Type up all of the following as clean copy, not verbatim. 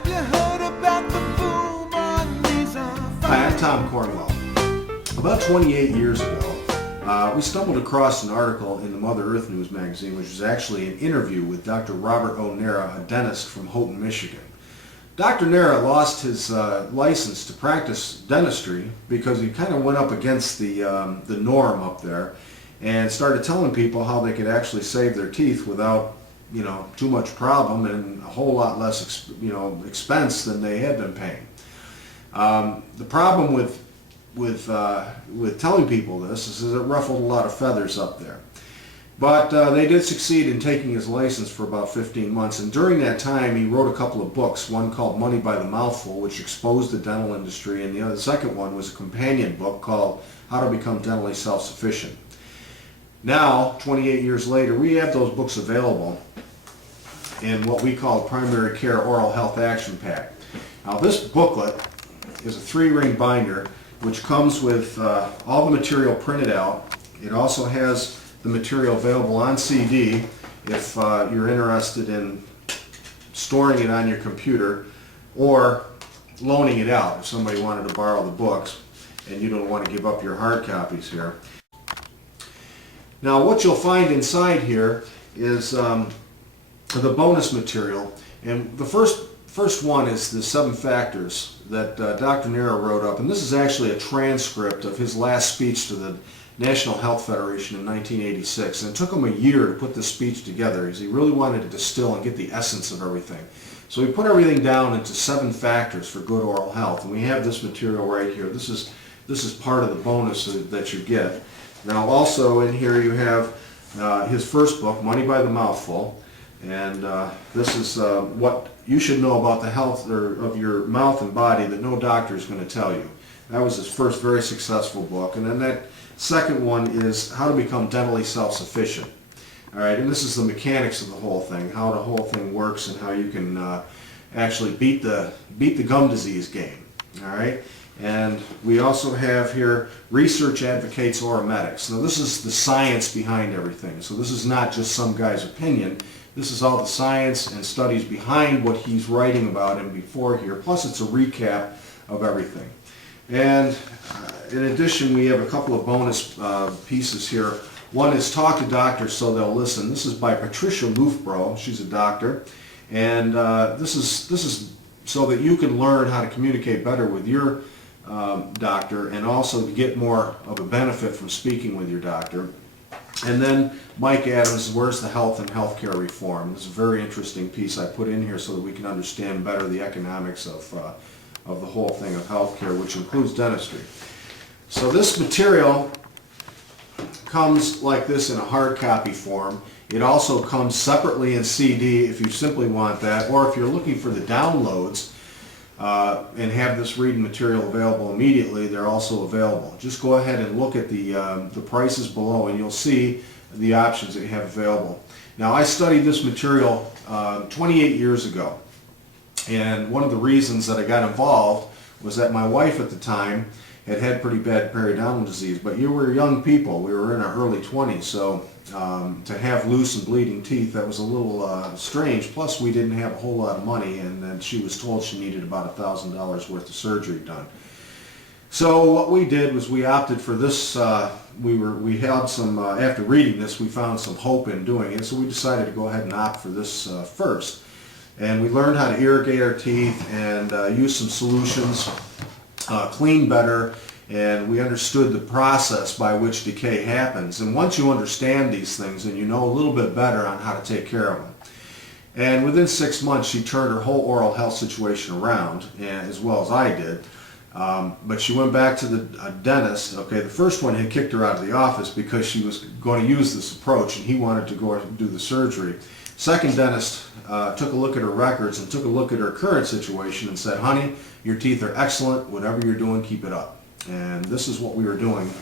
Have you heard about the boom on nasopharyngeal? Hi, I'm Tom Cornwell. About 28 years ago, we stumbled across an article in the Mother Earth News magazine, which was actually an interview with Dr. Robert O. Nara, a dentist from Houghton, Michigan. Dr. Nara lost his license to practice dentistry because he kind of went up against the norm up there and started telling people how they could actually save their teeth without, too much problem and a whole lot less, expense than they had been paying. The problem with telling people this is it ruffled a lot of feathers up there. But they did succeed in taking his license for about 15 months, and during that time he wrote a couple of books, one called Money by the Mouthful, which exposed the dental industry, and the second one was a companion book called How to Become Dentally Self-Sufficient. Now, 28 years later, we have those books available in what we call Primary Care Oral Health Action Pack. Now, this booklet is a 3-ring binder which comes with all the material printed out. It also has the material available on CD if you're interested in storing it on your computer or loaning it out if somebody wanted to borrow the books and you don't want to give up your hard copies here. Now, what you'll find inside here is the bonus material, and the first one is the 7 factors that Dr. Nara wrote up, and this is actually a transcript of his last speech to the National Health Federation in 1986, and it took him a year to put this speech together because he really wanted to distill and get the essence of everything. So we put everything down into 7 factors for good oral health, and we have this material right here. This is part of the bonus that you get. Now, also in here you have his first book, Money by the Mouthful, and this is what you should know about the health of your mouth and body that no doctor is going to tell you. That was his first very successful book. And then that second one is How to Become Dentally Self-Sufficient. All right, and this is the mechanics of the whole thing, how the whole thing works and how you can actually beat the gum disease game. All right, and we also have here Research Advocates Oramedics. Now, this is the science behind everything. So this is not just some guy's opinion. This is all the science and studies behind what he's writing about and before here. Plus, it's a recap of everything. And in addition, we have a couple of bonus pieces here. One is Talk to Doctors So They'll Listen. This is by Patricia Loofbro. She's a doctor. And this is so that you can learn how to communicate better with your doctor and also to get more of a benefit from speaking with your doctor. And then Mike Adams, Where's the Health and Healthcare Reform? This is a very interesting piece I put in here so that we can understand better the economics of the whole thing of healthcare, which includes dentistry. So this material comes like this in a hard copy form. It also comes separately in CD if you simply want that, or if you're looking for the downloads and have this reading material available immediately, they're also available. Just go ahead and look at the prices below and you'll see the options that you have available. Now, I studied this material 28 years ago, and one of the reasons that I got involved was that my wife at the time had pretty bad periodontal disease, but you were young people, we were in our early 20s, so to have loose and bleeding teeth, that was a little strange. Plus, we didn't have a whole lot of money, and then she was told she needed about $1,000 worth of surgery done. So what we did was we opted for this. We had some after reading this, we found some hope in doing it, so we decided to go ahead and opt for this first. And we learned how to irrigate our teeth and use some solutions, clean better, and we understood the process by which decay happens. And once you understand these things, then you know a little bit better on how to take care of them. And within 6 months, she turned her whole oral health situation around, and as well as I did. But she went back to the dentist. Okay, the first one had kicked her out of the office because she was going to use this approach, and he wanted to go and do the surgery. Second dentist took a look at her records and took a look at her current situation and said, "Honey, your teeth are excellent. Whatever you're doing, keep it up." And this is what we were doing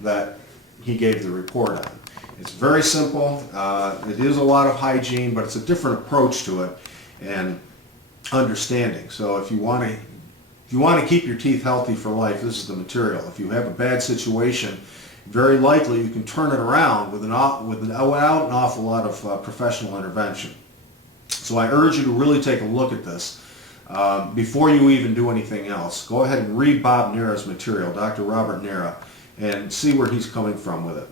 that he gave the report on. It's very simple. It is a lot of hygiene, but it's a different approach to it and understanding. So if you want to keep your teeth healthy for life, this is the material. If you have a bad situation, very likely you can turn it around without an awful lot of professional intervention. So I urge you to really take a look at this. before you even do anything else. Go ahead and read Bob Nara's material, Dr. Robert Nara, and see where he's coming from with it.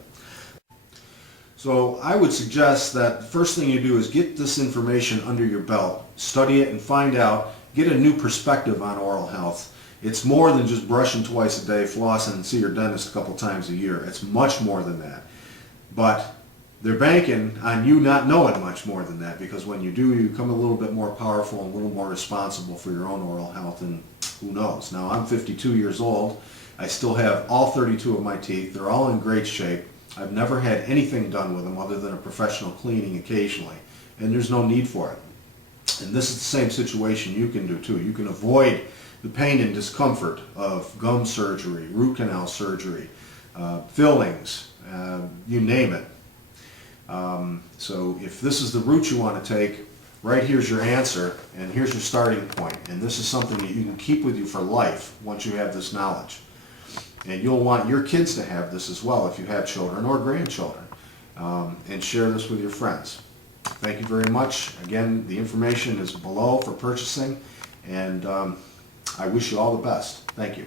So I would suggest that the first thing you do is get this information under your belt, study it and find out, get a new perspective on oral health. It's more than just brushing twice a day, flossing, and see your dentist a couple times a year. It's much more than that. But they're banking on you not knowing much more than that, because when you do, you become a little bit more powerful and a little more responsible for your own oral health, and who knows. Now, I'm 52 years old. I still have all 32 of my teeth. They're all in great shape. I've never had anything done with them other than a professional cleaning occasionally, and there's no need for it. And this is the same situation you can do too. You can avoid the pain and discomfort of gum surgery, root canal surgery, fillings, you name it. So if this is the route you want to take, right here's your answer, and here's your starting point. And this is something that you can keep with you for life once you have this knowledge. And you'll want your kids to have this as well if you have children or grandchildren. And share this with your friends. Thank you very much. Again, the information is below for purchasing, and I wish you all the best. Thank you.